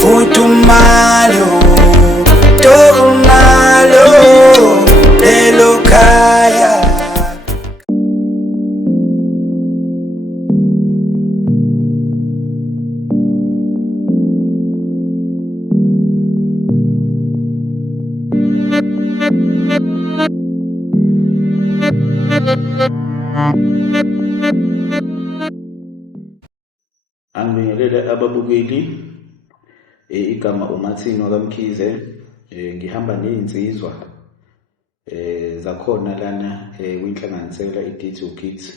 Futumalo, tomalo, lelo kaya. Angibingelele ababukeli igama uMathino kaMkhize ngihamba nezinsizwa zakhona lana kwinhlanganisela iDithu Kids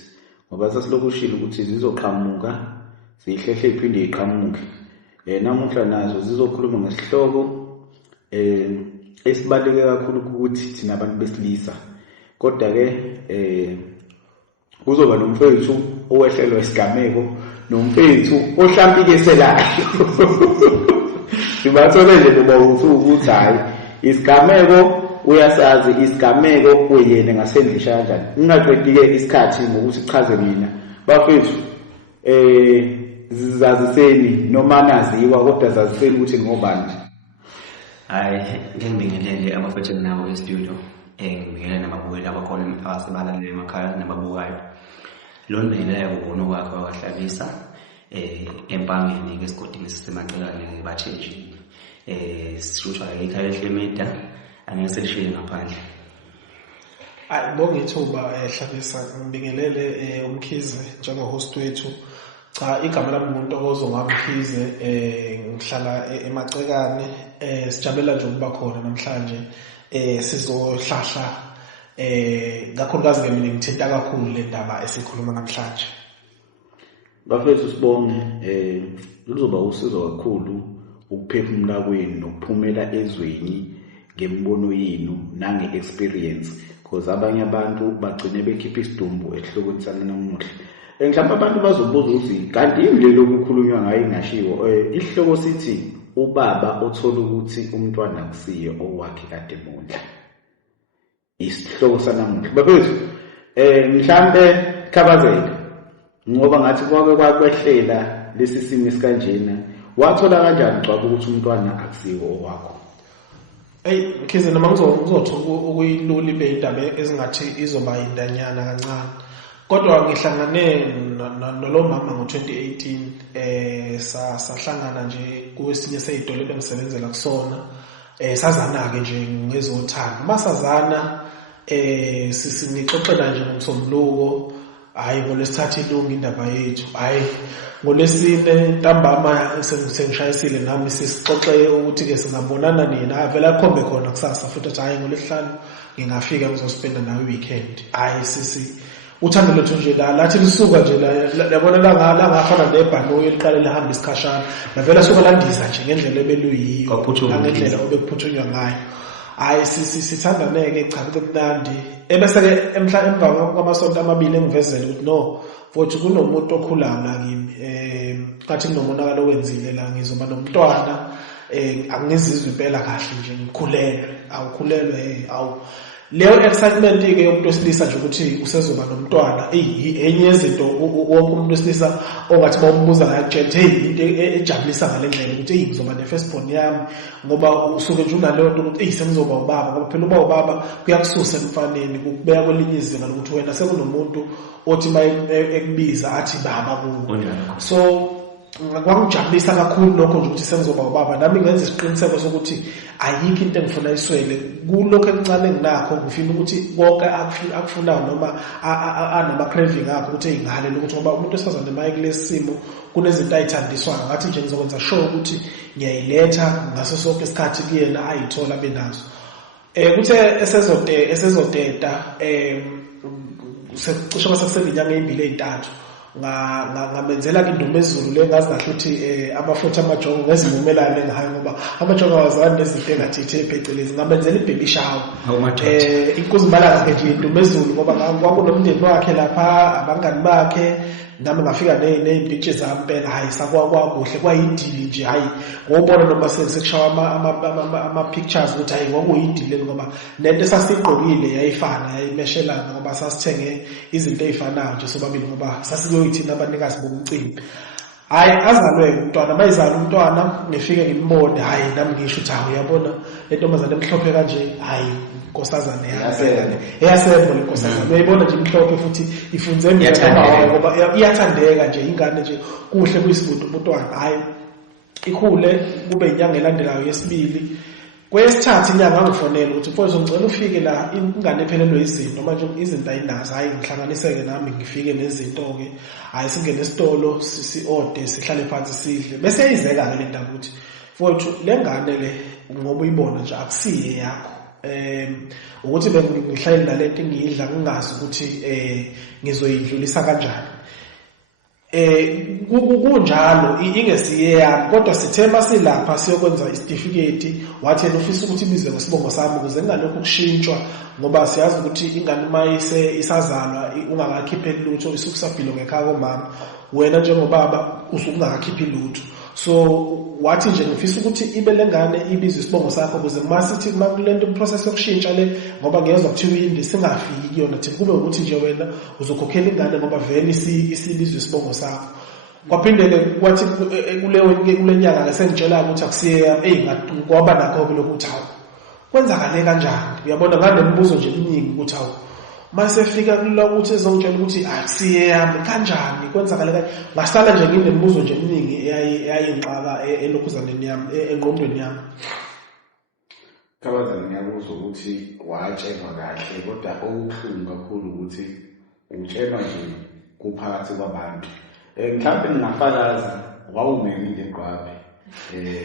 ngoba sasilokushilo ukuthi zizoqhamuka zihlehle iphinde iqhamuke namuhla nazo zizokhuluma ngesihloko esibaleke kakhulu ukuthi thina abantu besilisa kodwa ke kuzoba nomfethu owehlelwa isigameko nomfethu ohlampikiselayo sibathole nje ngoba ukuthi hayi isigameko uyasazi isigameko uyena ngasendisha kanjani ngingaqedike isikhathi ngokuthi chaze mina bafethu zaziseni noma naziwa kodwa zaziseni ukuthi ngobani. Hayi ngibingelele abafethu nawo e-studio ngibingelele nababukeli abakhona abasebalalele emakhaya nababukayo. Lo nibingelele ubona kwakhe wahlabisa empangeni ngesigodini sisemaqelane bathenjini sishutshwa ekhaya eHlemeda angeke selishile ngaphandle. Bonke ithuba Hlabisa ngibingelele uMkhize njengo-host wethu. Cha igama lami uMntokozo ngaMkhize ngihlala emacekane sijabula nje ukuba khona namhlanje sizohlahla kakhulukazi ke mina ngithinta kakhulu le ndaba esikhuluma namhlanje. Bafethu sibonge luzoba usizo kakhulu ukuphefumula kwenu nokuphumela ezweni ngembono yenu nange-experience because abanye abantu bagcine bekhipha isidumbu esihlokweni sana namuhla. Mhlawumbe abantu bazobuza ukuthi kanti yini lelo kukhulunywa ngayo ingashiwo isihloko sithi ubaba othola ukuthi umntwana akusiye owakhe kade mondla. Isihloko sanamuhla bafethu mhlawumbe khabazela ngoba ngathi kwake kwakwehlela lesi simo esikanjena wathola kanjani cwaba ukuthi umntwana akusiwo owakho. Mkhize noma ngizothola ukuyilula ibe indaba ezingathi izoba indanyana kancane kodwa ngihlangane nalo mama ngo-2018 sahlangana nje kwesinye seyidolobha engisebenzela kusona sazana ke nje ngezothando masazana sinixoxela nje ngomsombuluko hayi ngolesithathu ilungu indaba yethu hayi ngolesine ntambama sengishayisile nami sisixoxe ukuthi ke singabonana nina avela khombe khona kusasa futhi hayi ngolesihlanu ngingafika ngizospenda nawe weekend hayi uthando lethu nje lathi lisuka nje labona la ngafana nebhanoyi eliqale lihamba isikhashana lavela suka landiza nje ngendlela ebeluyiyo ngendlela obekuphuthunywa ngayo hayi sithandaneke cha kumnandi ebese ke emva kwamasonto amabili engivezele ukuthi no futhi kunomuntu okhulayo la kimi ngathi kunomonakalo wenzile la ngizoba nomntwana angizizwe impela kahle nje ngikhulelwe awukhulelwe leyo excitement ke yomuntu wesilisa nje ukuthi usezoba nomntwana enye yezinto wonke umuntu wesilisa ongathi bawumbuza ngayo kuthe into ejabulisa ngalendlela ukuthi ngizoba ne-first born yami ngoba usuke nje unaleyo nto ukuthi sengizoba ubaba ngoba phela uba ubaba kuyakususa emfaneni kukubeka kwelinye izinga lokuthi wena sekunomuntu othi ekubiza athi baba kuwe so kwangijabulisa kakhulu lokho nje ukuthi sengizoba ubaba nami ngenza isiqiniseko sokuthi ayikho into engifuna iswele kulokho ekuncane enginakho ngifuna ukuthi konke akufunayo noma anama craving akho ukuthi ingale ukuthi ngoba umuntu esifazane maye kulesi simo kunezinto ayithandiswayo ngathi nje ngizokwenza sure ukuthi ngiyayiletha ngaso sonke isikhathi kuyena ayithola benazo kuthe esezoteta cishe basakusenyanga ezimbili ezintathu ngamenzela ke indumezulu lengazi kahle ukuthi amafutha amajongo ngezivumelane ngayo ngoba amajongo awazani nezinto engathi phecelezi ngamenzela ibaby shower inkuzimala ke nje indumezulu ngoba kwakunomndeni wakhe lapha abangani bakhe nami ngafika nezimpictures zami phela hayi sakwakuhle kwayidili nje hayi ngobona noma sekushawa ama pictures ukuthi hayi ngokuyidili ngoba lento esasiqokile yayifana yayimeshelana ngoba sasithenge izinto ezifanayo nje sobabili ngoba sasiyoyithina abanikazi bomcimbi hayi azalwe umntwana mayizala umntwana ngifike ngimbone hayi nami ngisho ukuthi hayi uyabona le ntombazane emhlophe kanje hayi inkosazane eyasembo le nkosazane uyayibona nje imhlophe futhi ifunze ngoba iyathandeka nje ingane nje kuhle kuyisibuntu umntwana hayi ikhule kube inyanga elandelayo yesibili kwesithathu inyanga ngifonela ukuthi mfowethu ngicela ufike la ingane ephelelwe izinto manje izinto ayinazo hayi ngihlanganiseke nami ngifike nezinto ke hayi singene esitolo si-ode sihlale phansi sidle bese yayizeka ke le ndaba ukuthi mfowethu le ngane le ngoba uyibona nje akusiye yakho ukuthi bengihlale nalento ngiyidla ngingazi ukuthi ngizoyidlulisa kanjani kunjalo ingesiye yami kodwa sithe masilapha siyokwenza isitifiketi wathi yena ufisa ukuthi ibizwe ngesibongo sami ukuze kungalokho kushintshwa ngoba siyazi ukuthi ingane mayise isazalwa ungakakhiphi lutho isukusabhilo ngekhaya komama wena njengobaba usungakakhiphi lutho so wathi nje ngifisa ukuthi ibe lengane ibizwe isibongo sakho ukuze masithi makulento process yokushintsha le ngoba ngiyezwa kuthiwa indi singafiki kuyona thina kube ukuthi nje wena uzokhokhela ingane ngoba vele isibizwe isibongo sakho kwaphindele kwathi kule nyanga lesengitshela ukuthi akusiye ngoba nakho lokhu uthawu kwenzakale kanjani uyabona nganembuzo nje eminingi ukuthi awu masefika kulokuthi ezongitshela ukuthi akusiye yami kanjani kwenzakale kanjani ngasala nje nginembuzo nje eminingi eyayinqaba elokhuzaneni yami engqondweni yami Kabazane ngiyakuzwa ukuthi watshelwa kahle kodwa okuhlungu kakhulu ukuthi utshelwa nje kuphakathi kwabantu mhlawumbe ngingafakaza wawumemile egqwabe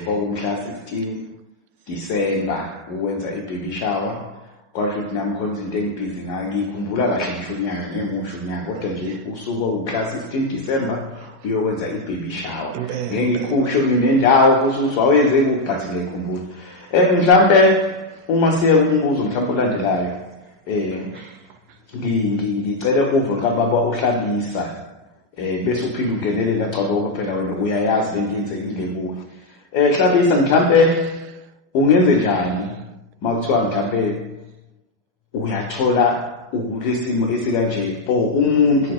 kwakumhla 16 December ukwenza ibaby shower kwasho ukuthi nami khona izinto engibhizi ngikhumbula kahle ngisho unyaka ngemusho unyaka kodwa nje usuku uclass 16 December uyokwenza ibaby shower ngikhusho nendawo ukuthi wawenze ukuphathi ngikhumbula mhlawumbe uma siye umbuzo mhlawumbe olandelayo ngicela ukuva kababa uhlabisa bese uphinde ungenelela cabo phela wena uyayazi lentenzekile kuwe hlabisa mhlawumbe ungenze njani makuthiwa mhlawumbe uyathola ukulesimo esikanje umuntu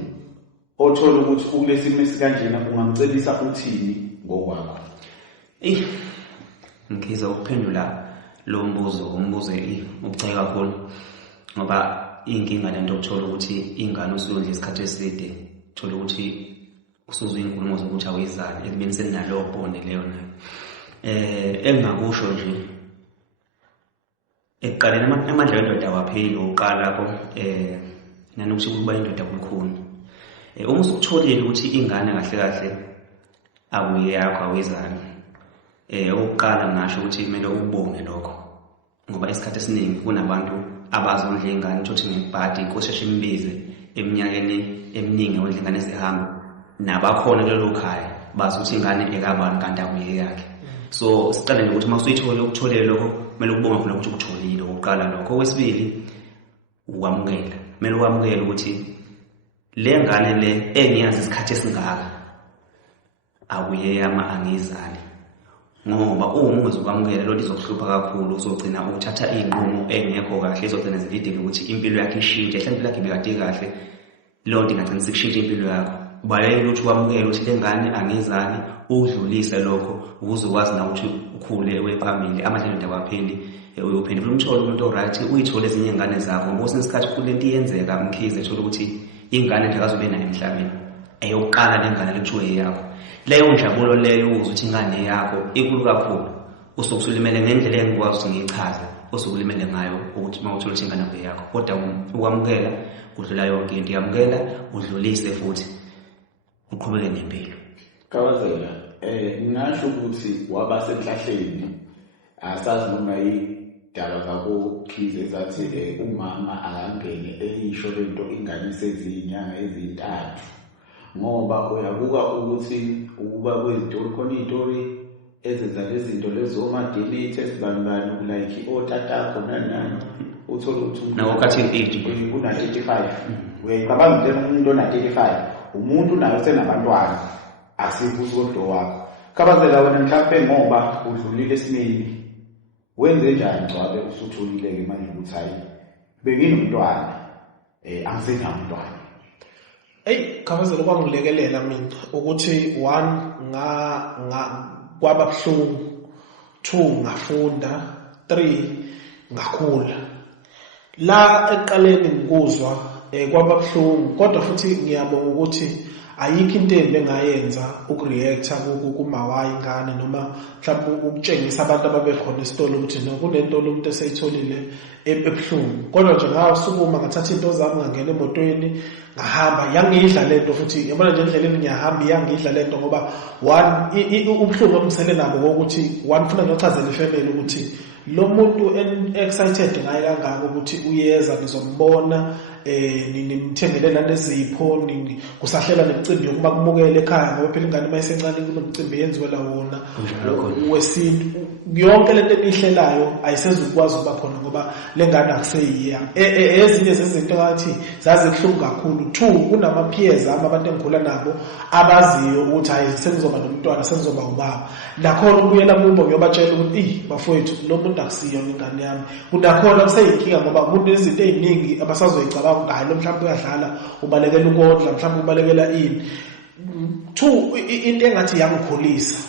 othola ukuthi ukulesimo esikanjena ungamcebisa uthini ngokwakho ngiza ukuphendula lo mbuzo umbuzo ubucayi kakhulu ngoba inkinga lento ukuthola ukuthi ingane usuyondla isikhathi eside thola ukuthi usuzwe inkulumo zokuthi awuyizali ekubeni senalo bond leyo nayo engakusho nje ekuqaleni amandla wendoda wapheli uqala lapho nanokuthi kuba indoda kukhulu uma usukutholile ukuthi ingane kahle kahle akuye yakho awuyizali ukuqala ngasho ukuthi kumele ubone lokho ngoba isikhathi esiningi kunabantu abazondla ingane ukuthi ngebhadi inkosheshe imbize eminyakeni eminingi ondla ingane sehamba nabakhona kulelo khaya bazi ukuthi ingane ekabani kanti akuye yakhe so siqale nje ukuthi masuyithole ukutholele lokho kumele ukubonga khona ukuthi ukutholile ukuqala lokho okwesibili ukwamukela kumele ukwamukela ukuthi le ngane le engiyazi isikhathi esingaka akuye yama angizali ngoba uma ungezokwamukela lo lizokuhlupha kakhulu uzogcina uthatha inqumo engekho kahle izogcina zilidele ukuthi impilo yakhe ishintshe mhlawumbe lakhe bekade kahle lo nto ingagcina sikushintsha impilo yakho ubalekile ukuthi ukwamukela ukuthi le ngane angizali udlulise lokho ukuze ukwazi na ukuthi ukhule wephambili amadlela kwapheli uyophendula umtholo umuntu oright uyithole ezinye ingane zakho ngoba usenesikhathi kuhle into iyenzeka mkhize ethola ukuthi ingane nje akazobe nayo emhlabeni eyokuqala lengane lekuthiwe yakho leyo njabulo leyo uzwe ukuthi ingane yakho inkulu kakhulu usukusulimele ngendlela engikwazi ukuthi ngiyichaze usukulimele ngayo ukuthi mawuthola ukuthi ingane yakho kodwa ukwamukela kudlula yonke into yamukela udlulise futhi uqhubeke nempilo Kabazela ngingasho ukuthi waba senhlahleni asazi noma yidaba zakho khize ezathi umama akangene eyisho lento ingane sezinyanga ezintathu ngoba uyabuka ukuthi ukuba kwezitori khona izitori ezenza lezi zinto lezo oma-delete esibanibani like otatakho nani uthola ukuthi nawokhathi age una-35 uyayicabanga ukuthi umuntu ona-35 umuntu nayo senabantwana asibusi kodwa wakho Kabazela wena mhlawumbe ngoba udlulile esimini wenze njani gcabe usutholile-ke manje ukuthi hayi benginomntwana angisenamntwana Khavazela kwangilekelela mina ukuthi 1 kwaba buhlungu, 2 ngafunda, 3 ngakhula. La ekuqaleni ngikuzwa kwaba buhlungu, kodwa futhi ngiyabonga ukuthi ayikho into embi engayenza ukureacta kumawayi ingane noma mhlawumbe ukutshengisa abantu ababekhona esitolo ukuthi no kunento umuntu eseyitholile ebuhlungu. Kodwa nje ngawusukuma ngathatha into zami ngangena emotweni ngahamba, yangidla lento futhi yabona nje endleleni ngiyahamba yangidla lento ngoba ubuhlungu obusele nabo ukuthi ufuna ngiyochazela ifamily ukuthi lo muntu excited ngaye kangaka ukuthi uyeza nizombona nimthengelela nezipho kusahlela nemicimbi yokuba kumukele ekhaya ngoba phela ingane mayisencane kunomcimbi yenziwe la wona wesintu. Yonke lento enihlelayo ayisezukwazi ukuba khona ngoba lengane akuseyiya. Ezinye zezinto ngathi zaze kuhlungu kakhulu. 2 kunama peers abantu engikhula nabo abaziyo ukuthi hayi sengizoba nomntwana sengizoba ubaba. Nakhona ukubuyela kubo ngiyobatshela ukuthi bafowethu lo muntu akusiyo ingane yami. Kunakhona kuseyinkinga ngoba kunezinto eziningi abasazoyicabanga hayi lo mhlawumbe uyadlala ubalekela ukondla mhlawumbe ubalekela ini. 2 into engathi yangikhulisa.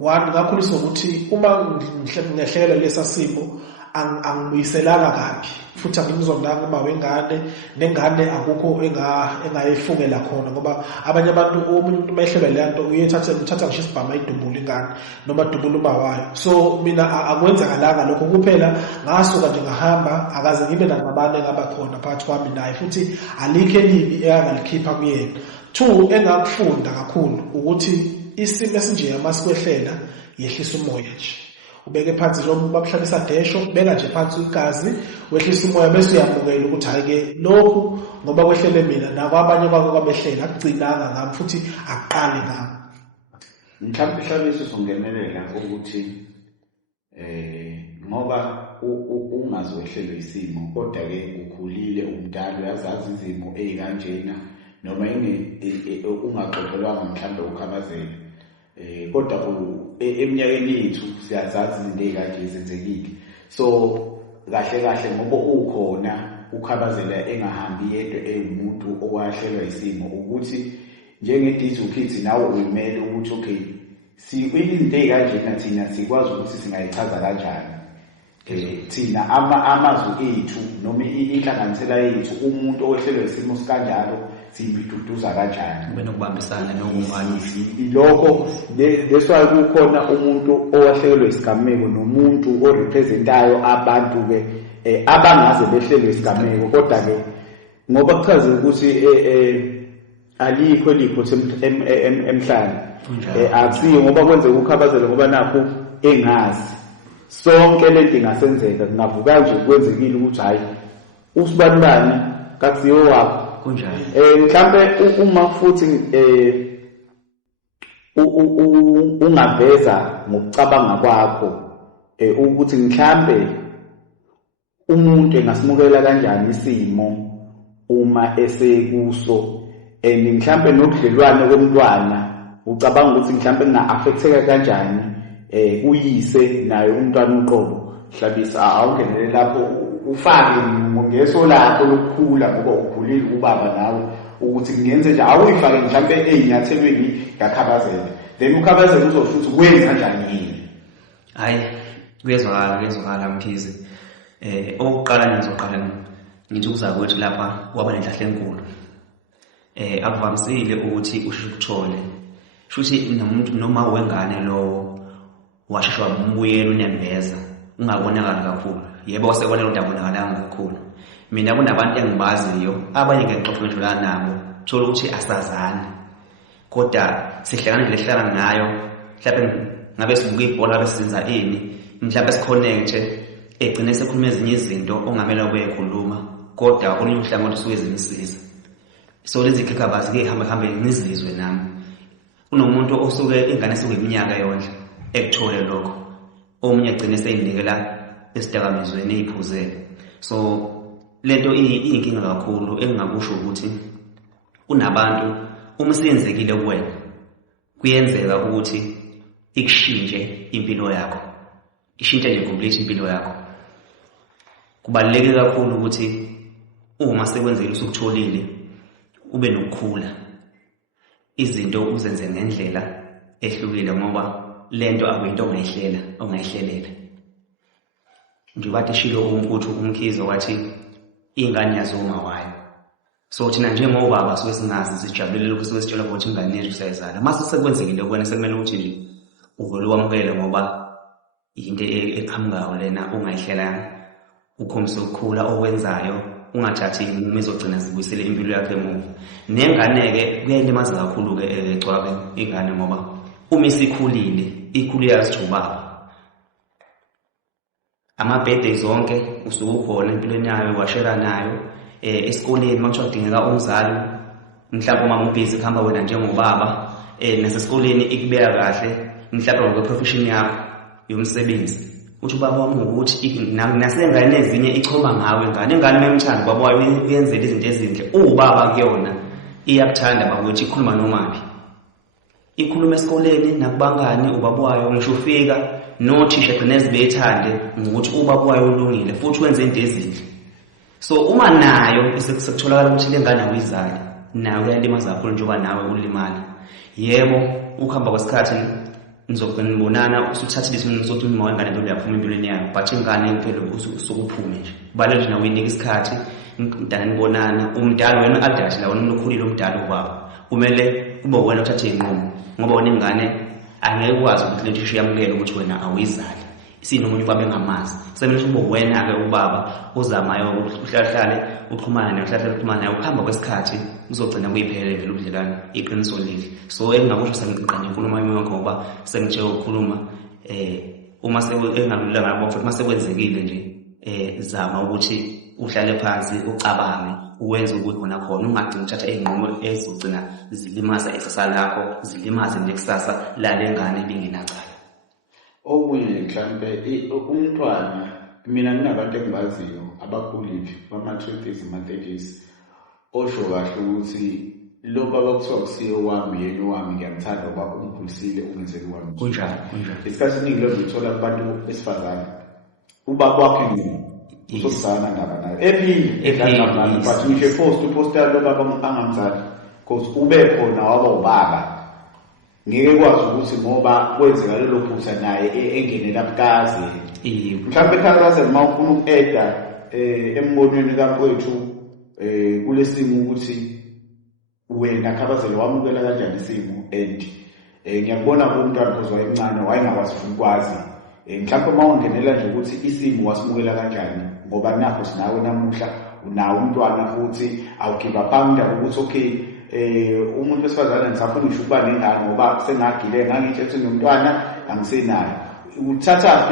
1 ngakhuliswa ukuthi uma ngihlehlela lesa simo angibuyiselanga kabi futhi angimzondanga uma wengane nengane akukho engayifungela khona ngoba abanye abantu omunye umuntu mayehlelwa lento uthatha ngisho isibhama idumbula ingane noma dumbula umawayo. So mina akwenzakalanga lokho kuphela ngasuka nje ngahamba akaze ngibe nabanye ngabakhona phakathi kwami naye futhi alikho elibi engalikhipha kuyena. 2 engakufunda kakhulu ukuthi isimo esinje amasikwehlela yehlisa umoya nje. Ubeke phansi lo babuhlalisa desho, beka nje phansi igazi, wehlisa umoya bese uyamukela ukuthi hayi ke lokhu ngoba kwehlele mina nakwabanye kwabehlela akugcinanga ngami futhi aqale ngami. Mhlawumbe ihlabise songenelela ukuthi ngoba ungazohlelwa isimo kodwa ke ukhulile umdala uyazazi izimo ezikanjena noma ungaxoxelwanga mhlawumbe ukhabazela. Kodwa eminyakeni yethu siyazazi izinto ezikanje zenzekile. So kahle ngoba ukhona ukhabazela engahambi yedwa umuntu owahlelwa isimo ukuthi njenge-digital kids nawe uyimele ukuthi okay izinto ezikanje thina sikwazi ukuthi singayichaza kanjani. Thina amazwi ethu noma inhlanganisela yethu umuntu owehlelwe isimo sikanjalo sibiduduza kanjani benokubambisana nokumanisi lokho leswaye kukhona umuntu owahlelwe isigameko nomuntu orepresentayo abantu ke abangaze behlelwe isigameko kodwa ke ngoba kuchaze ukuthi alikho eliphothe emhlanje akusiyo ngoba kwenzeka ukhabazela ngoba nakho engazi sonke lento ingasenzeka kungavuka nje kwenzekile ukuthi hayi usibanibani kakusiyo wakho kunjani. Mhlambe uma futhi ungaveza ngokucabanga kwakho ukuthi mhlambe umuntu engasimukela kanjani isimo uma esekuso mhlambe nokudlelwane komntwana ucabanga ukuthi mhlambe kunga-affecteka kanjani kuyise nayo umntwana uqobo. Hlabisa awungenele lapho ufake ngeso lakho lokukhula ngoba ukhulile ubaba nawe ukuthi kungenze nje awuyifake mhlambe ezinyathelweni yakhabazela then ukhabazela uzosho ukuthi wenza kanjani yini. Hayi kuyezwakala Mkhize. Okokuqala ngizoqala ngithi uzakwethu lapha waba nenhlahla enkulu. Akuvamisile ukuthi ushikuthole futhi nomuntu noma wengane lo washishwa umbuyelo unembeza ungabonakala kakhulu. Yebo wasekwane udabonakalanga kakhulu. Mina kunabantu engibaziyo abanye ngexoxo ngidlulana nabo thola ukuthi asazani kodwa sihlangana lehlala ngayo mhlawumbe ngabe sibuka ibhola besenza ini mhlawumbe siconnect egcine sekhuluma ezinye izinto ongamela ukuyikhuluma kodwa olunye uhlangothi suke zimsiza. So lezi khekhabazi ke hamba nizizwe nami unomuntu osuke ingane suke iminyaka yonke ekuthole lokho omunye egcine seyinikela esidakamizweni eziphuzele. So lento iyinkinga kakhulu engingakusho ukuthi kunabantu uma siyenzekile kuwena kuyenzeka ukuthi ikushintshe impilo yakho ishintshe nje complete impilo yakho. Kubaluleke kakhulu ukuthi uma sekwenzekile usukutholile ube nokukhula izinto uzenze ngendlela ehlukile ngoba lento akuyinto ongayihlelela njengoba tishilo umfuthu umkhizo wathi ingane yazoma wayo so thina njengobaba soke singazi sijabulele lokho soke sitshela ukuthi ingane yethu sayizala mase sekwenzekile kwena sekumele ukuthi nje uvele wamukele ngoba into eqhamukayo lena ungayihlelela ukhombisa ukukhula okwenzayo ungathathi imizogcina zibuyisele impilo yakhe emuva nengane-ke kuyayilimaza kakhulu-ke Cwabe ingane ngoba uma ikhulile yazijubaba ama-birthday zonke usuke ukhona empilweni yayo washera nayo esikoleni makuthiwa kudingeka umzali mhlawumbe uma ubhizi kuhamba wena njengobaba nasesikoleni ikubeka kahle mhlawumbe ngokwe-profession yakho yomsebenzi uthi ubaba wami ukuthi nasengane ezinye ichoma ngawe ingane memthanda ubaba wayo uyenzela izinto ezinhle ubaba kuyona iyakuthanda bakuthi ikhuluma nomaphi ikhuluma esikoleni nakubangani ubaba wayo ngisho ufika nothisha gcina ezibethande ngokuthi ubaba wayo ulungile futhi wenze into ezinhle so uma nayo sekutholakala ukuthi le ngane awuyizali nayo uyalimaza kakhulu njengoba nawe ulimala yebo ukuhamba kwesikhathi nizobonana usuthathile isinqumo sokuthi uma wengane nto uyaphuma empilweni yakho but ingane impela usukuphume nje balele nawe uyinika isikhathi umdala nibonana umdala wena adult la wena ukhulile umdala ubaba kumele kube wena uthathe inqumo ngoba wena ingane angeke ukwazi ukuthi lento ishiyamukele ukuthi wena awuyizali isinomunye ubaba engamazi kusemele ube wena-ke ubaba uzamayo uhlahlale uxhumane nayo uxhumane nayo ukuhamba kwesikhathi uzogcina kuyiphelele vele ubudlelwane iqiniso leli so engingakusho sengiqanye inkulumo yami yonke ngoba sengitshela ukukhuluma uma engalulanga ngabo futhi mase kwenzekile nje zama ukuthi uhlale phansi ucabange uwenze ukukhona khona ungagcina uthatha izinqumo ezogcina zilimaza ikusasa lakho zilimaze nekusasa lale ngane ebingenacala okunye mhlambe umntwana mina nginabantu engibaziyo abakhulile bama-20s ama-30s osho kahle ukuthi lokho abakuthiwa kusiyo wami yena wami ngiyamthanda ngoba umkhulisile ungenzeli wami kunjalo isikhathi esiningi lezo ngithola kubantu besifazane ubaba wakhe usosana ndaba nayo ephile but ngisho uposta lo baba angamthandi because ube khona waba ubaba ngeke kwazi ukuthi ngoba kwenzeka lelo phutha naye engenela bukazi mhlawumbe ekhalaza uma ufuna uku-eda embonweni kaMfowethu kulesimo ukuthi wena khabazela wamukela kanjani isimo and ngiyakubona umntwana because wayemncane wayengakwazi ukwazi mhlawumbe uma ungenela nje ukuthi isimo wasimukela kanjani ngoba nakho sinawe namuhla unawo umntwana futhi awugivaphanga ukuthi okay umuntu wesifazane ngisafuna ngisho ukuba nengane ngoba sengagile ngangithi ethi nomntwana angisenayo uthatha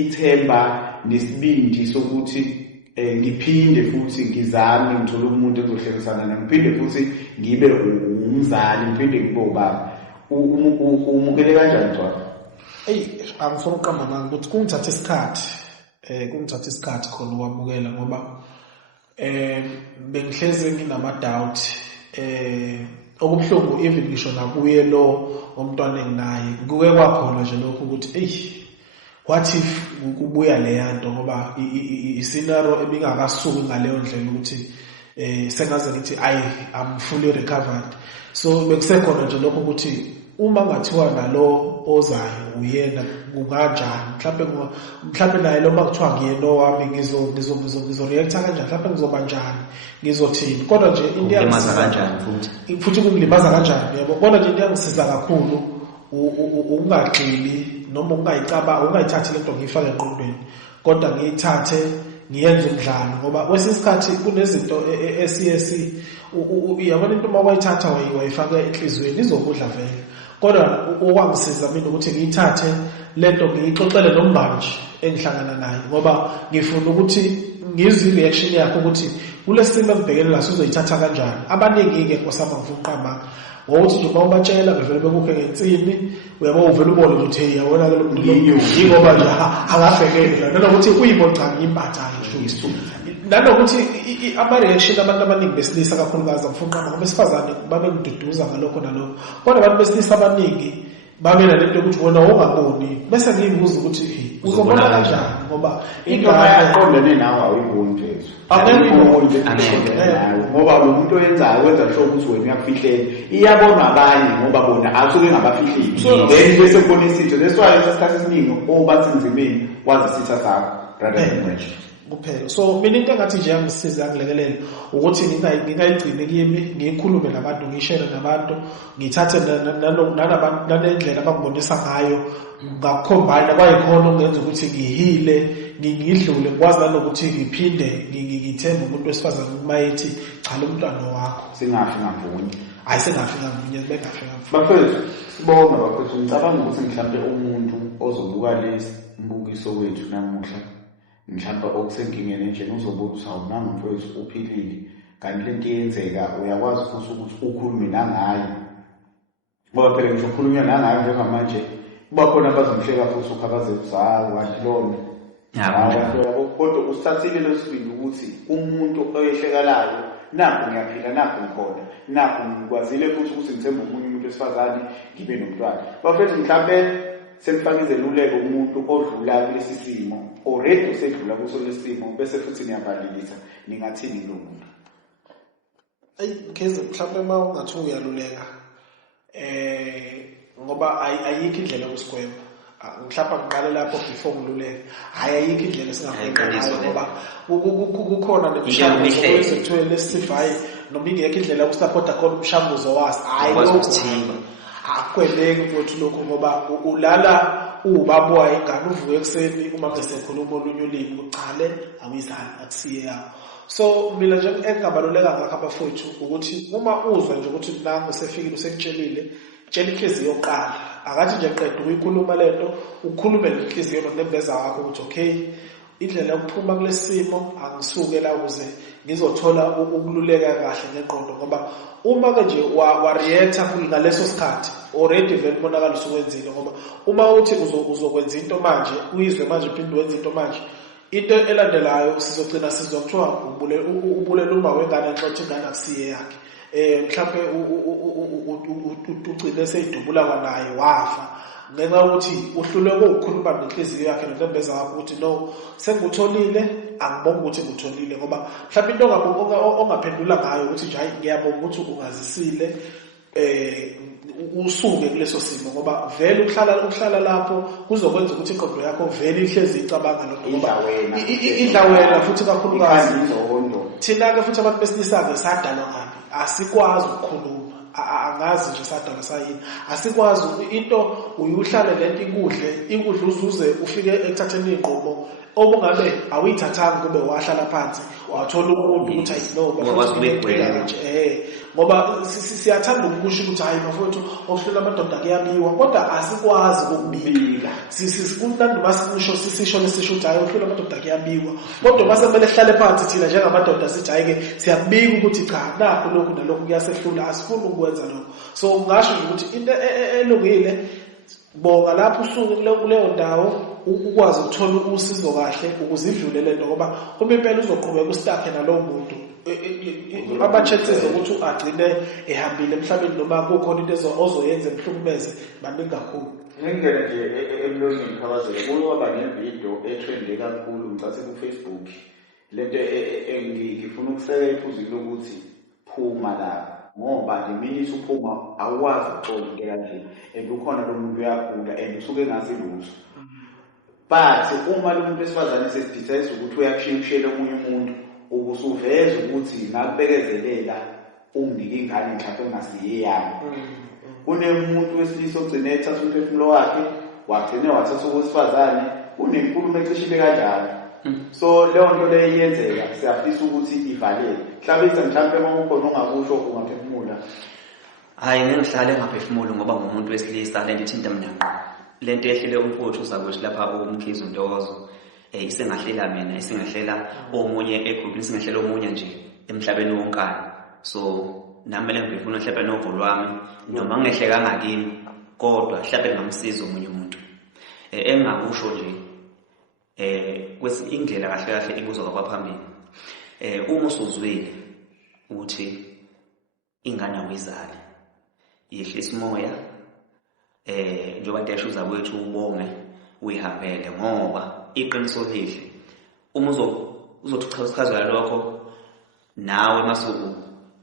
ithemba nesibindi sokuthi ngiphinde futhi ngizame ngithole umuntu ezohlekisana nami ngiphinde futhi ngibe umzali ngiphinde ngibe ubaba umukele kanjani Cwabe? Angifuna ukuqamba manje ukuthi kungithatha isikhathi khona ukwamukela ngoba bengihleze nginama-doubt okubuhlungu even ngisho nakuye lo omntwana enginaye kuke kwakhona nje lokho ukuthi what if kubuya leya nto ngoba i-scenario ebingakasuki ngaleyo ndlela ukuthi sengaze ngithi I'm fully recovered so bekusekhona nje lokho ukuthi uma ngathiwa nalo ozayo uyena kunganjani mhlawumbe naye lo makuthiwa ngiyena wami ngizo-reacta kanjani mhlawumbe ngizoba njani ngizothini kodwa nje into futhi kungilimaza kanjani yabo kodwa nje into yangisiza kakhulu ungagxili noma ungayithathi lento ngiyifake engqondweni kodwa ngiyithathe ngiyenze umdlalo ngoba kwesinye isikhathi kunezinto yabona into uma wayithatha wayifaka enhliziyweni izokudla vele kodwa okwangisiza mina ukuthi ngiyithathe lento ngiyixoxele nombanje engihlangana naye ngoba ngifuna ukuthi ngizwe i-reaction yakho ukuthi kulesimo engibhekene naso uzoyithatha kanjani abaningi-ke nkosama ngifuna uqamba ngokuthi nje uma ubatshela bevele bekukhe ngensini uyabo uvele ubone ukuthi hey yabona lo muntu yingoba nje akafekele nanokuthi uyibona cha ngiyimbathayo nanokuthi ama-reaction abantu abaningi besilisa kakhulukazi ngifuna uqamba ngoba besifazane babe ngiduduza ngalokho nalokho kodwa abantu besilisa abaningi babe nalento ukuthi wona ungaboni bese ngiyibuza ukuthi uzobona kanjani ngoba into mayaqondene nawe awuyiboni phezulu ngoba lo muntu oyenzayo wenza sho ukuthi wena uyakufihlela iyabona abanye ngoba bona asuke ngabafihleli then bese kubona isitho leswayo sesikhathi esiningi obathinzimeni wazi isitha sakho rather than manje kuphela. So mina into engathi nje yangisiza yangilekelela ukuthi ngingayigcini kimi ngikhulume nabantu ngishare nabantu ngithathe nalendlela abangibonisa ngayo ngakucombine kwayikhona ungenza ukuthi ngihile ngidlule ngikwazi nanokuthi ngiphinde ngithembe umuntu wesifazane kumayethi cha lo mntwana wakho singafi ngamvunye singafika ngamvunye bengafika bafethu sibonga bafethu ngicabanga ukuthi mhlawumbe umuntu ozobuka lesi mbukiso wethu namuhla mhlawumbe okusenkingeni enjena uzobuka ukuthi awunami mfowethu uphilile kanti lento iyenzeka uyakwazi futhi ukuthi ukhulume nangayo ngoba phela ngisho ukhulunywa nangayo njengamanje kuba khona abazomhleka futhi ukhabazezayo kanti lona kodwa usithathile lesibili ukuthi umuntu oyehlekalayo nakho ngiyaphila nakho ngikhona nakho ngikwazile futhi ukuthi ngithembe umunye umuntu wesifazane ngibe nomntwana bafethu mhlawumbe semfaka izeluleko umuntu odlula kulesi simo already usedlula kuso lesi simo bese futhi niyabalilisa ningathini lo muntu ngeze mhlawumbe uma ungathi uyaluleka ngoba ayikho indlela yokusigwema mhlawumbe ngiqale lapho before ngiluleke ayikho indlela singafika ngoba kukhona nemishanguzo kwezethu lesifai noma ingekho indlela yokusupporta khona umshanguzo wasi akweleki mfowethu lokho ngoba ulala ubabwa ingane uvuke ekseni uma besekhuluma olunye ulimi ucale awizani akusiye yakho. So mina nje engabaluleka ngakho abafowethu ukuthi uma uzwa nje ukuthi nangu sefikile usekutshelile tshela inhliziyo yoqala akathi nje qeda uyikhuluma lento ukhulume lenhliziyo nembeza wakho ukuthi okay indlela yokuphuma kulesimo angisuke la ukuze ngizothola ukululeka kahle ngeqondo ngoba uma ke nje wa react ngaleso sikhathi already vele bonakala usuwenzile ngoba uma uthi uzokwenza into manje uyizwe manje uphinde wenza into manje into elandelayo sizogcina sizokuthiwa ubulela uma wengane enxoxa ingane akusiye yakhe mhlawumbe ugcine seyidubula kwanaye wafa ngenxa ukuthi uhluleke ukukhuluma nenhliziyo yakhe nentembeza yakhe ukuthi no sengutholile angibonga ukuthi ngutholile ngoba mhlawumbe into ongaphendula ngayo ukuthi nje hayi ngiyabonga ukuthi ungazisile usuke kuleso simo ngoba vele ukuhlala lapho kuzokwenza ukuthi iqondo yakho vele ihlezi icabanga lokho ngoba idla wena futhi kakhulukazi thina ke futhi abantu besilisa-ke sadalwa kabi asikwazi ukukhuluma angazi nje sadalwa sayini asikwazi into uyuhlale lento ikudle uzuze ufike ekuthatheni inqobo obungabe awuyithathanga kube wahlala phansi wathola umuntu ukuthi ayino ngoba siyathanda ukusho ukuthi hayi mafowethu ohlula amadoda kuyabiwa kodwa asikwazi ukubika sikunandi masikusho sisisho lesisho ukuthi hayi ohlula amadoda kuyabiwa kodwa mase kumele sihlale phansi thina njengamadoda sithi hayi ke siyabika ukuthi cha nakho lokhu nalokhu kuyasehlula asifuni ukwenza lokho. So ungasho ukuthi into elungile bonga lapho usuke kuleyo ndawo ukwazi ukuthola usizo kahle ukuze idlule lento ngoba uma impela uzoqhubeka ustakhe nalowo muntu ama-chances ukuthi agcine ehambile emhlabeni noma kukhona into ozoyenza emhlukumeze baningi kakhulu. Ngingena nje emlonyeni khabazela kuyoba nevidiyo etrende kakhulu ngicathe ku-Facebook lento ngifuna ukusekela iphuzile ukuthi phuma la ngoba ngeminye uphuma awukwazi ukuxoxa into kanje and ukhona lo muntu uyagula and usuke engazi lutho but uma lo muntu wesifazane sesidethayiza ukuthi uyakushiyela omunye umuntu ubusuveza ukuthi nakubekezelela ungike ingane mhlawumbe engasiye yami kunemuntu wesilisa ogcine ethatha umphefumulo wakhe wagcine wathatha owesifazane kunenkulumo ecishile kanjalo. So leyo nto leyo iyenzeka siyafisa ukuthi ivaleke mhlawumbe uma ukhona ongakusho ungaphefumula hayi ngihlale ngaphefumula ngoba ngumuntu wesilisa lento ithinta mina lento ehlele umfowethu uzakusho lapha umkhizo Ntokozo isengahlela mina isengahlela omunye egroupini isengahlela omunye nje emhlabeni wonkana. So nami lengiphefumula mhlawumbe novo lwami noma ngehleka ngakini kodwa mhlawumbe ngamsiza omunye umuntu engakusho nje indlela kahle ibuzwa kwaphambili uma usuzwile ukuthi ingane awuyizali yehlisa umoya njengoba Desha uza kwethu ubonge uyihambele ngoba iqiniso lihle uma uzothi uchazela lokho nawe masuku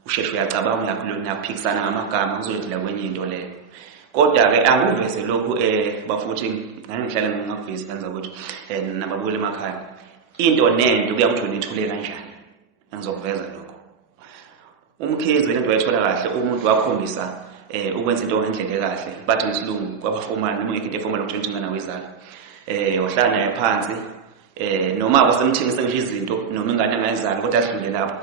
usheshe uyacabanga uyaphikisana ngamagama uzodlula kwenye into leyo kodwa ke anguveze lokhu bafuthi ngihlala ngingakuvezi kanza kwethu nababuyela emakhaya into nento kuyakuthi unithule kanjani ngizokuveza lokho umkhizi lento wayithola kahle umuntu wakhombisa ukwenza into ngendlela kahle bathi ngesilungu kwabafumana noma ngeke into eformal ukutshela ingane wezala uhlala naye phansi noma abasemthengisa nje izinto noma ingane engayizali kodwa ahlule lapho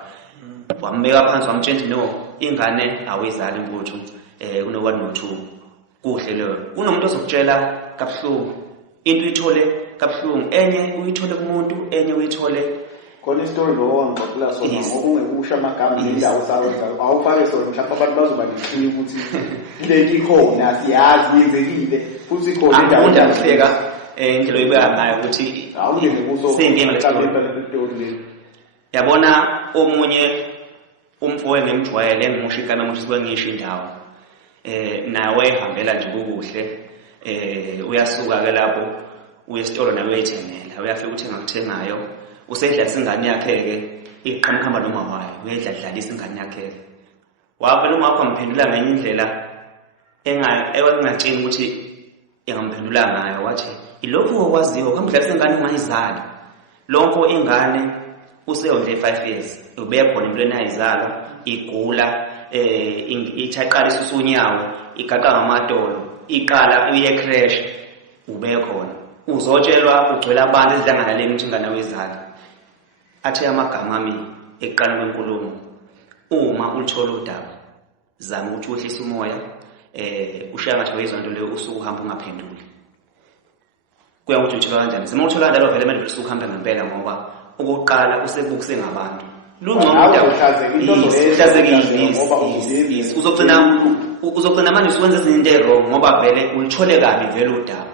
wambeka phansi wamtshela no ingane awuyizali imputhu kuno-1 no-2 kuhle leyo kunomuntu ozokutshela kabuhlungu into uyithole kabuhlungu enye uyithole kumuntu enye uyithole khona isitori lo wangixoxela sona ngoba ungekusha amagama nendawo sawenza awufake sona mhlawumbe abantu bazoba neqiniso ukuthi lento ikhona siyazi yenzekile futhi khona indawo endahleka indlela oyibeka ngayo ukuthi awungene kuso sengema le yabona omunye umfowenu ngemjwayele engimusha ikana musho kwengisho indawo nawe ehambela nje kukuhle uyasuka ke lapho uyesitolo nawe uyayithengela uyafika uthengayo usedlalisa ingane yakhe ke iqhamukhamba noma wayo uyedladlalisa ingane yakhe wavela ungakho mphendula ngenye indlela engingacini ukuthi engamphendula ngayo wathi ilokhu okwaziyo kamdlalisa ingane ungayizali lonke ingane useyondle 5 years ubeka khona impilo ayizala igula ichaqala isusunyawo igaqa ngamadolo iqala uye crash ubeka khona uzotshelwa ugcwela abantu ezidlangana leni ukuthi ingane wezala athi amagama ami eqala kwenkulumo uma ulithola udaba zama ukuthi uhlise umoya ushaya ngathi wezwa into leyo usuku uhamba ungaphenduli kuya ukuthi uthola kanjani sima uthola kanjalo vele manje usuku uhamba ngempela ngoba ukuqala usebukuse ngabantu uzogcina manje usuwenza izinto ezirong ngoba vele ulithole kabi vele udaba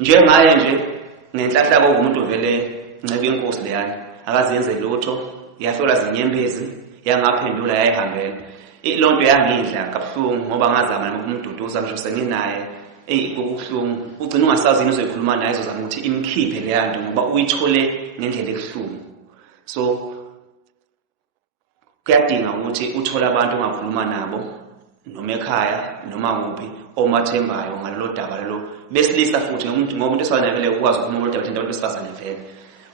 njengaye nje ngenhlahla kokumuntu vele ncebe inkosi leyani akazenze lutho yahlola zinyembezi yangaphendula yayihambela lonto yangidla kabuhlungu ngoba ngazama nokumduduza ngisho senginaye kubuhlungu ugcina ungasazi into ozoyikhuluma naye ezozama ukuthi imkhiphe leya nto ngoba uyithole ngendlela ebuhlungu so kuyadinga ukuthi uthole abantu ongakhuluma nabo noma ekhaya noma nguphi omathembayo ngalolu daba lelo besilisa futhi ngomuntu esifana vele ukwazi ukukhuluma ngololu daba thina abantu besifazane vele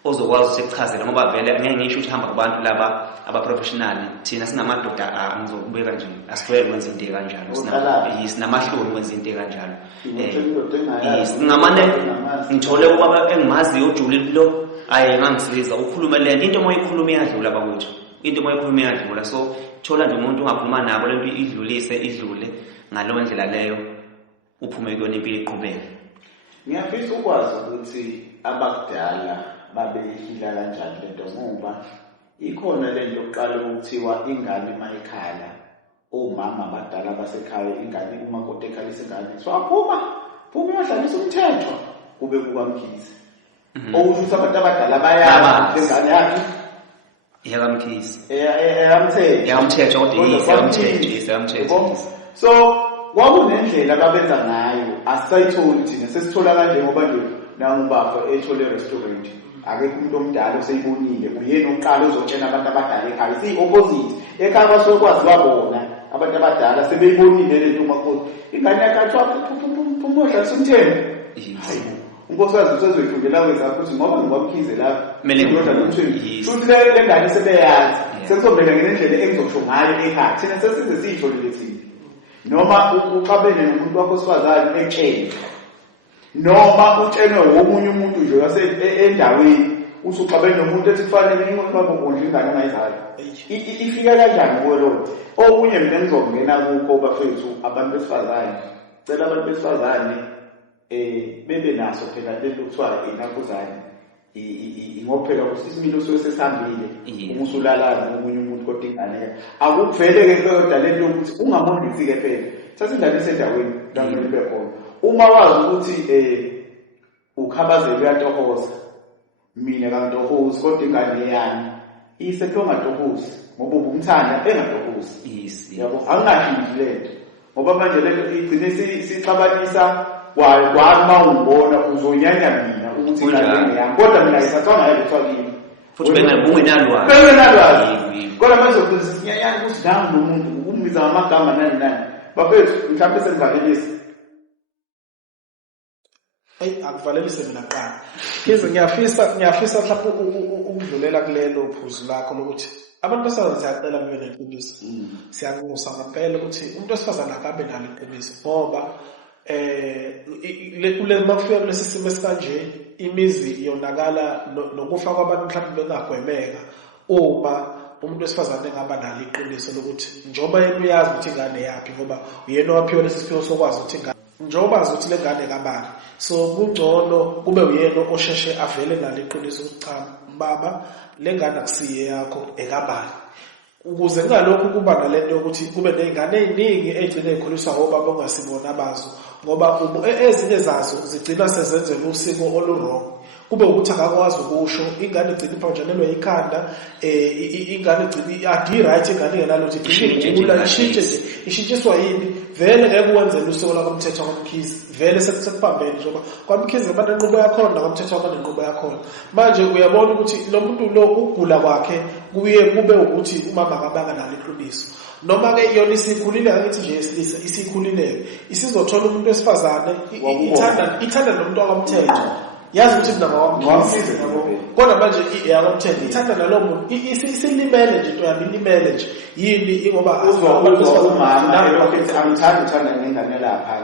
ozokwazi ukuthi ekuchazela ngoba vele ngeke ngisho ukuthi hamba kubantu laba aba-professional thina sinamadoda ngizokubeka nje asijwayele ukwenza into kanjalo sinamahloni ukwenza into kanjalo singamane ngithole ubaba engimaziyo ujulile lo aye ngangisiza ukhulume lento into moyikhuluma iyadlula bakwethu into moyikhuluma iyadlula so thola nje umuntu ungakhuluma nabo lento idlule ngalowo ndlela leyo uphume kuyona impilo iqhubeke ngiyafisa ukwazi ukuthi abakudala babeyihila kanjani lento ngoba ikhona lento yokuqala ukuthiwa ingane emayikhaya omama abadala basekhaya ingane umakoti ekhalisa ingane so aphuma uyadlalisa umthetho kube kukamkhizi okusho abantu abadala bayazi ingane yakhe yakamkhizi yamthetho kodwa so kwakunendlela ababenza ngayo asisayitholi thina sesithola kanje ngoba nje nangubaba ethole restaurant akekho umuntu omdala oseyibonile uyena oqala uzotshela abantu abadala ekhaya siyi-opposite ekhaya basokwaziwa bona abantu abadala sebeyibonile lento umakoti ingane yakhe athiwa dlalisa umthembo unkosikazi usezoyifundela wezakho ukuthi ngoba ngikwamkhize lapha futhi le ngane sebeyazi sekuzovela ngendlela engizosho ngayo ekhaya thina sesize siyitholile thina noma uqabele nomuntu wakho osifazane ekutshela noma utshelwe womunye umuntu nje endaweni usuxabene nomuntu ethi kufanele ingokondla ingane ongayizali ifika kanjani kuwe lo okunye mina ngizongena kukho bafethu abantu besifazane cela abantu besifazane bebe naso phela lento kuthiwa inakuzane ngophela ukuthi isimilo suke sesihambile umusulalazi ngomunye umuntu kodwa ingane akuvele ke kodwa lento yokuthi ungamondisi ke phela thatha ingane isendaweni lapho libe khona uma wazi ukuthi ukhabazela uyatohoza mina kantohozi kodwa ingane yami isehlonga tohozi ngoba ubumthanda engatohozi yabo angashinji lento ngoba manje lento igcine sixabanisa kwama ungibona uzonyanya mina ukuthi ingane yami kodwa mina ayithathwanga yedwa kimi futhi bengenalwazi kodwa manje sinyanyana ukuthi nami nomuntu ukumbiza ngamagama nani bafethu mhlawumbe sengivalelisa akuvalelise mina qala kize ngiyafisa mhlawumbe ukudlulela kulelo phuzu lakho lokuthi abantu besifazane siyacela kube neqiniso siyanxusa ngempela ukuthi umuntu wesifazane akabe nalo iqiniso ngoba makufika kulesi simo esikanje imizi yonakala nokufa kwabantu mhlawumbe bengagwemeka uma umuntu wesifazane engaba nalo iqiniso lokuthi njoba yena uyazi ukuthi ingane yaphi ngoba uyena owaphiwa lesi siphiwo sokwazi ukuthi ingane njoba azi ukuthi le ngane kabani so kungcono kube uyena osheshe avele nalo iqiniso ukuthi cha baba le ngane akusiye yakho ekabani ukuze kungalokhu kuba nalento yokuthi kube nezingane eziningi ezigcina ezikhuliswa obaba ongasibona abazo ngoba ezinye zazo zigcina sezenzela usiko olurong kube ukuthi akakwazi ukusho ingane igcina iphanjanelwe ikhanda ingane igcina adi-right ingane ngenalutho igcina ishintshiswa yini vele ngeke uwenzele usiko lakwamthetho kwamkhizi vele sekuphambene njengoba kwamkhizi abanenqubo yakhona nakwamthetho abanenqubo yakhona manje uyabona ukuthi lo muntu lo ugula kwakhe kuye kube ukuthi umama akabanga nalo iqiniso noma-ke yona isikhulile akithi nje yesilisa isikhulile isizothola umuntu wesifazane ithanda nomuntu wakwamthetho yazi ukuthi mina ngawamkhizi kodwa manje yakwamthetho ithanda nalo muntu isilimele nje into yami ilimele nje yini ngoba umama angithanda ngengane lapha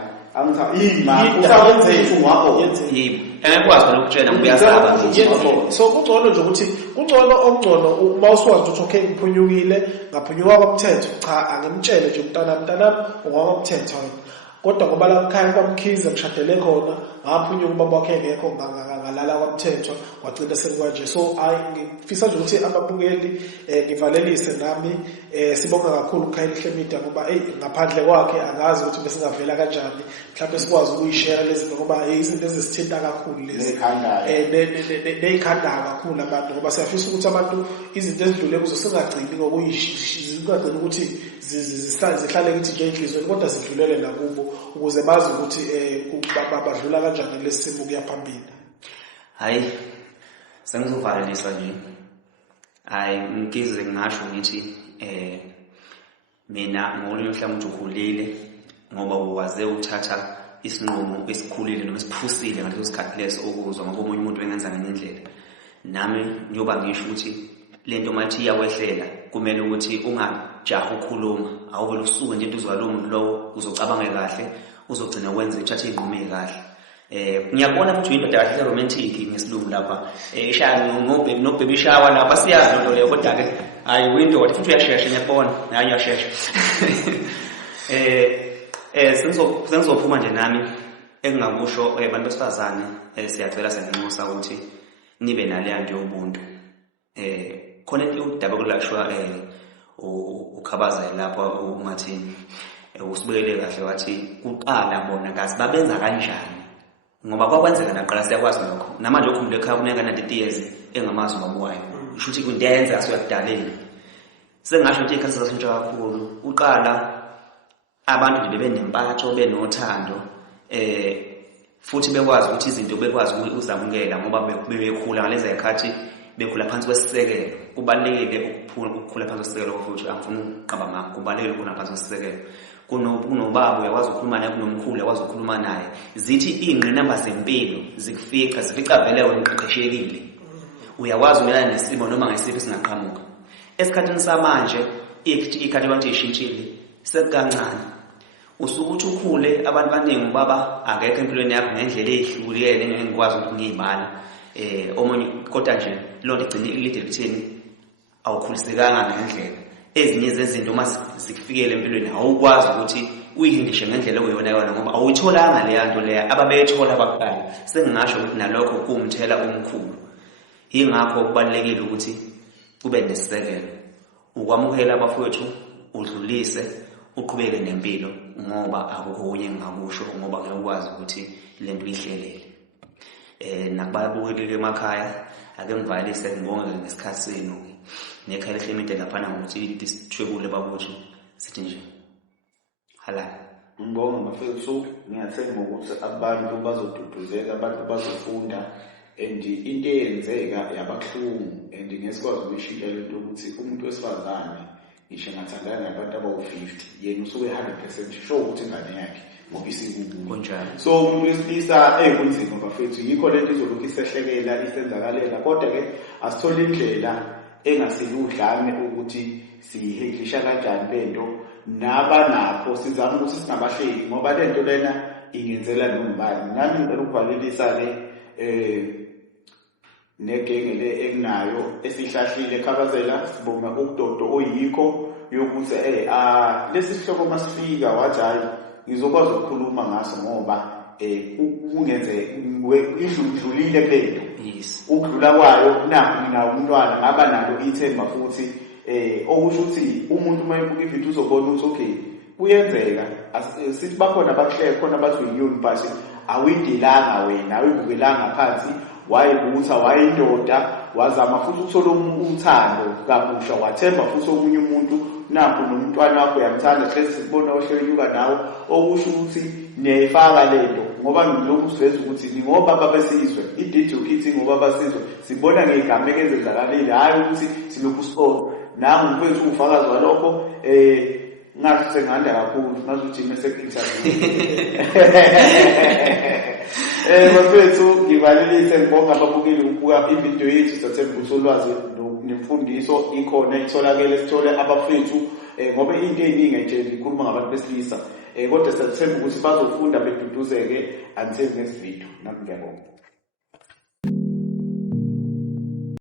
engekwazi lokutshela ngiyasaba so kungcono nje ukuthi okungcono uma uswazi ukuthi okay ngiphunyukile ngaphunyuka kwamthetho cha angimtshele nje mntanami ungwakwamthetho kodwa ngoba la ekhaya kwamkhize ngishadele khona ngaphunyuka ubaba wakhe engekho ngalala kwamthetho wagcina sekwanje so ngifisa nje ukuthi ababukeli ngivalelise nami sibonga kakhulu uKhayelihle Media ngoba ngaphandle kwakhe angazi ukuthi bese ngavela kanjani mhlawumbe sikwazi ukuyishare lezi zinto ngoba izinto ezisithinta kakhulu lezi neyikhanda kakhulu abantu ngoba siyafisa ukuthi abantu izinto ezidlule kuzo singagcini ngokuyizingagcini ukuthi zihlale kithi nje enhlizweni kodwa zidlulele nakubo ukuze bazi ukuthi badlula kanjani lesimo kuya phambili. Hayi sengizovalelisa nje ngize ngasho ngithi mina ngolunye mhlawumbe ukhulile ngoba uwaze ukuthatha isinqumo esikhulile noma esiphusile ngaleso sikhathi leso ukuzwa ngoba omunye umuntu engenza ngendlela nami ngiyoba ngisho ukuthi lento mathi iyakwehlela kumele ukuthi ungajaha ukukhuluma awuvele usuke nje into uzwala umuntu lowo uzocabanga kahle uzogcina ukwenza uthathe izinqumo ezikahle ngiyabona futhi indoda kahle romantic ngesilungu lapha ishaya no-baby shower lapha siyazi lento leyo kodwa ke hayi uyindoda futhi uyashesha ngiyabona hayi uyashesha sengizophuma nje nami engingakusho abantu besifazane siyacela senginxusa ukuthi nibe naleya nto yobuntu khona into udaba kulashwa ukhabaza lapha ungathini usibekele kahle wathi kuqala bona ngazi babenza kanjani ngoba kwakwenzeka naqala siyakwazi lokho namanje ukhumbule ekhaya kuneka na 30 years engamazi mabuwayo usho ukuthi kundenza asuyakudaleni sengasho ukuthi ikhathi zasonto kakhulu uqala abantu nje bebenempatho benothando futhi bekwazi ukuthi izinto bekwazi ukuzamukela ngoba bebekhula ngalezi zikhathi bekhula phansi kwesisekelo kubalekile ukukhula phansi kwesisekelo futhi angifuni ukuqaba ngakho kubalekile ukuna phansi kwesisekelo kunobaba uyakwazi ukukhuluma naye kunomkhulu uyakwazi ukukhuluma naye zithi ingqinamba zempilo zifica vele wena uqeqeshekile uyakwazi umelana nesimo noma ngesiphi singaqhamuka esikhathini samanje ikhathi abantu ishintshile sekukancane usukuthi ukhule abantu abaningi baba angekho empilweni yakho ngendlela ezihlukile engikwazi ukuthi ngiyibala omunye kodwa nje lonto igcine ilide litheni awukhulisekanga ngendlela ezinye zezinto uma zikufikele empilweni awukwazi ukuthi uyihindishe ngendlela oyona ngoba awuyitholanga le yanto leya ababeyithola bakuqala sengingasho ukuthi nalokho kuumthela omkhulu yingakho kubalekile ukuthi kube nesisekelo ukwamukela abafowethu udlulise uqhubeke nempilo ngoba akukho kunye engakusho ngoba ngiyakwazi ukuthi lento ihlelele nakubabukeli emakhaya ake ngivalise ngibonge ngesikhathi senu neKhayelihle Media laphana ngokuthi sithwebule babutho sithi nje halala. ngibonga bafethu, ngiyathemba ukuthi abantu bazoduduzeka, abantu bazofunda, and into eyenzeka yababuhlungu, and ngesikwazi ukuyishintsha lento ukuthi umuntu wesifazane ngisho engathandana nabantu abawu-50 yena usuke 100% sure ukuthi ingane yakhe ngoba isikukunjalo. So umuntu wesilisa kunzima bafethu, yikho lento izolokhu isehlekela isenzakalela, kodwa-ke asithole indlela engasiludlame ukuthi siyihendlisha kanjani lento, nabanakho sizama ukuthi singabahleli ngoba lento lena ingenzela nombani. Nami ngicela ukuvalelisa-ke negenge le enginayo esihlahlile eKhabazela, sibonga ukudodo oyikho yokuthi lesi sihloko masifika wathi hayi ngizokwazi ukukhuluma ngaso ngoba kungenzeka idlulile kulento. Yes. Ukudlula kwayo nakho nginawo umntwana ngaba nalo ithemba futhi okusho ukuthi umuntu uma ebuka ividiyo uzobona ukuthi okay kuyenzeka. Sithi bakhona abakuhleka khona bathi uyiyoni but awuyidelanga wena, awuyibukelanga phansi, wayibutha, wayindoda, wazama futhi ukuthola uthando kabusha, wathemba futhi omunye umuntu. Nakho nomntwana wakho uyamthanda, hlezi sibona ohlenyuka nawo, okusho ukuthi niyayifaka lento ngoba ngilokhu siveza ukuthi ngoba babesizwe i-DJ Kids ngoba basizwe sibona ngegama ezenzakalile, hayi ukuthi silokhu sibona nangu mfethu ufakazi walokho. Ngathi senganda kakhulu ngathi uthi mase-interview bafethu ngibalelise ngibonga ababukeli ukubuka ividiyo yethu. Sathemba ukuthi ulwazi nemfundiso ikhona itholakele, sithole abafethu ngoba into eyiningi nje ngikhuluma ngabantu besilisa kodwa sathemba ukuthi bazofunda beduduzeke until next video. Ngiyabonga.